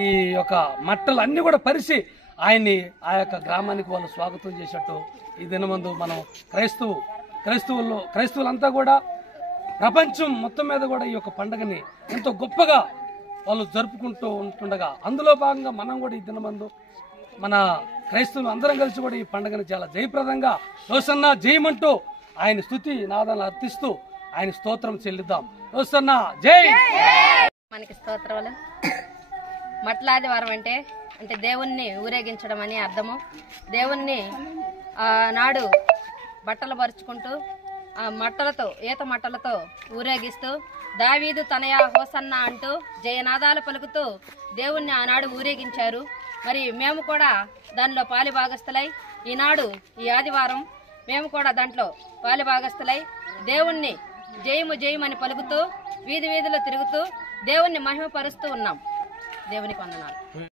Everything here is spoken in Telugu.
ఈ యొక్క మట్టలు అన్ని కూడా పరిచి ఆయన్ని ఆ యొక్క గ్రామానికి వాళ్ళు స్వాగతం చేసేట్టు ఈ దినమందు మనం క్రైస్తవులంతా కూడా ప్రపంచం మొత్తం మీద కూడా ఈ యొక్క పండుగని ఎంతో గొప్పగా వాళ్ళు జరుపుకుంటూ ఉంటుండగా అందులో భాగంగా మనం కూడా ఈ దినమందు మన క్రైస్తవులు అందరం కలిసి కూడా ఈ పండుగని చాలా జయప్రదంగా హోసన్న జయమంటూ ఆయన స్తుతి నాదాలు అర్పిస్తూ ఆయన స్తోత్రం చెల్లిద్దాం. హోసన్న జై. మనకి స్తోత్రాలు. మట్లాదివారం అంటే దేవుణ్ణి ఊరేగించడం అని అర్థము. దేవుణ్ణి నాడు బట్టలు పరుచుకుంటూ ఆ మట్టలతో ఈత మట్టలతో ఊరేగిస్తూ దావీదు తనయ హోసన్న అంటూ జయనాదాలు పలుకుతూ దేవుణ్ణి ఆనాడు ఊరేగించారు. మరి మేము కూడా దానిలో పాలిభాగస్తులై ఈనాడు ఈ ఆదివారం మేము కూడా దాంట్లో పాలిభాగస్తులై దేవుణ్ణి జయము జయమని పలుకుతూ వీధి వీధిలో తిరుగుతూ దేవుణ్ణి మహిమపరుస్తూ ఉన్నాం. దేవునికి వందనాలు.